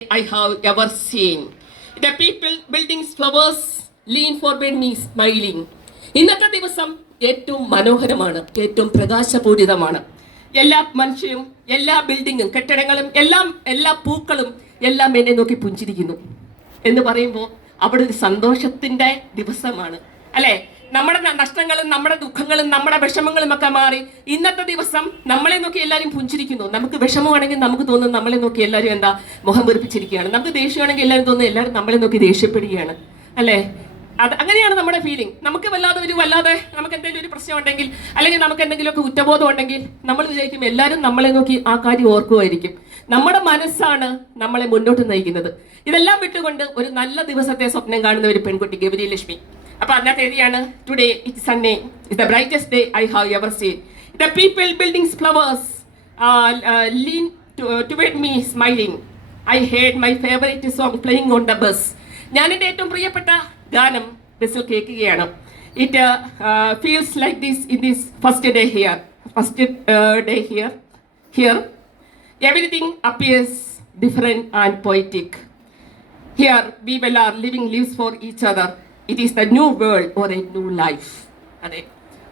I have ever seen. The people, buildings, flowers lean forward me smiling. ഇന്നത്തെ ദിവസം ഏറ്റവും മനോഹരമാണ്, ഏറ്റവും പ്രകാശപൂരിതമാണ്. എല്ലാ മനുഷ്യരും, എല്ലാ ബിൽഡിങ്ങും, കെട്ടിടങ്ങളും, എല്ലാ പൂക്കളും എല്ലാം എന്നെ നോക്കി പുഞ്ചിരിക്കുന്നു എന്ന് പറയുമ്പോൾ അവിടെ ഒരു സന്തോഷത്തിന്റെ ദിവസമാണ് അല്ലെ. നമ്മുടെ നഷ്ടങ്ങളും നമ്മുടെ ദുഃഖങ്ങളും നമ്മുടെ വിഷമങ്ങളും ഒക്കെ മാറി ഇന്നത്തെ ദിവസം നമ്മളെ നോക്കി എല്ലാവരും പുഞ്ചിരിക്കുന്നു. നമുക്ക് വിഷമമാണെങ്കിൽ നമുക്ക് തോന്നുന്നു നമ്മളെ നോക്കി എല്ലാവരും എന്താ മുഖം വെറുപ്പിച്ചിരിക്കുകയാണ്. നമുക്ക് ദേഷ്യമാണെങ്കിൽ എല്ലാവരും തോന്നുന്നു എല്ലാവരും നമ്മളെ നോക്കി ദേഷ്യപ്പെടുകയാണ് അല്ലേ. അങ്ങനെയാണ് നമ്മുടെ ഫീലിംഗ്. നമുക്ക് വല്ലാതെ നമുക്ക് എന്തെങ്കിലും ഒരു പ്രശ്നം ഉണ്ടെങ്കിൽ അല്ലെങ്കിൽ നമുക്ക് എന്തെങ്കിലുമൊക്കെ കുറ്റബോധം ഉണ്ടെങ്കിൽ നമ്മൾ വിചാരിക്കും എല്ലാവരും നമ്മളെ നോക്കി ആ കാര്യം ഓർക്കുമായിരിക്കും. നമ്മുടെ മനസ്സാണ് നമ്മളെ മുന്നോട്ട് നയിക്കുന്നത്. ഇതെല്ലാം വിട്ടുകൊണ്ട് ഒരു നല്ല ദിവസത്തെ സ്വപ്നം കാണുന്ന ഒരു പെൺകുട്ടി ഗൗരി ലക്ഷ്മി. അപ്പൊ അതിനകത്ത് എഴുതിയാണ്, today it's Sunday is the brightest day I have ever seen. The people buildings flowers lean toward me smiling. I heard my favourite song playing on the bus. ഞാൻ എൻ്റെ ഏറ്റവും പ്രിയപ്പെട്ട ഗാനം ബസ്സിൽ കേൾക്കുകയാണ്. It feels like this in this first day here everything appears different and poetic. Here we all are living lives for each other. It is the new world or a new life. അതെ,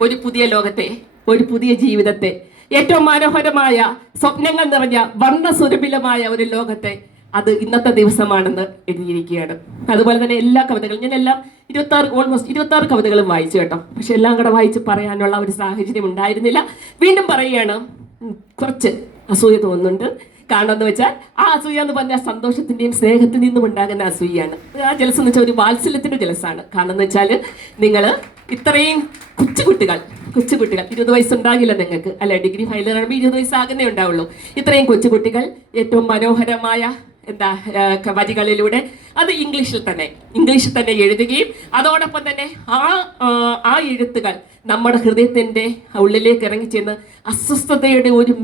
ഒരു പുതിയ ലോകത്തെ, ഒരു പുതിയ ജീവിതത്തെ, ഏറ്റവും മനോഹരമായ സ്വപ്നങ്ങൾ നിറഞ്ഞ വർണ്ണസുരഭിലമായ ഒരു ലോകത്തെ അത് ഇന്നത്തെ ദിവസമാണെന്ന് എഴുതിയിരിക്കുകയാണ്. അതുപോലെ തന്നെ എല്ലാ കവിതകളും ഞാൻ ഓൾമോസ്റ്റ് 26 കവിതകളും വായിച്ചു കേട്ടോ. പക്ഷെ എല്ലാം കൂടെ വായിച്ച് പറയാനുള്ള ഒരു സാഹചര്യം ഉണ്ടായിരുന്നില്ല. വീണ്ടും പറയുകയാണ്, കുറച്ച് അസൂയ തോന്നുന്നുണ്ട്. കാരണം എന്ന് വെച്ചാൽ ആ അസൂയ എന്ന് പറഞ്ഞാൽ സന്തോഷത്തിന്റെയും സ്നേഹത്തിൽ നിന്നും ഉണ്ടാകുന്ന അസൂയാണ്. ആ ജലസം എന്ന് വെച്ചാൽ ഒരു വാത്സല്യത്തിന്റെ ജലസാണ്. കാരണം എന്ന് വെച്ചാൽ നിങ്ങൾ ഇത്രയും കൊച്ചുകുട്ടികൾ 20 വയസ്സുണ്ടാകില്ല നിങ്ങൾക്ക് അല്ലെ. ഡിഗ്രി ഫൈനൽ ആകുമ്പോൾ 20 വയസ്സാകുന്നേ ഉണ്ടാവുള്ളൂ. ഇത്രയും കൊച്ചുകുട്ടികൾ ഏറ്റവും മനോഹരമായ വരികളിലൂടെ അത് ഇംഗ്ലീഷിൽ തന്നെ എഴുതുകയും അതോടൊപ്പം തന്നെ ആ എഴുത്തുകൾ നമ്മുടെ ഹൃദയത്തിന്റെ ഉള്ളിലേക്ക് ഇറങ്ങിച്ചെന്ന് അസ്വസ്ഥതയുടെ ഒരു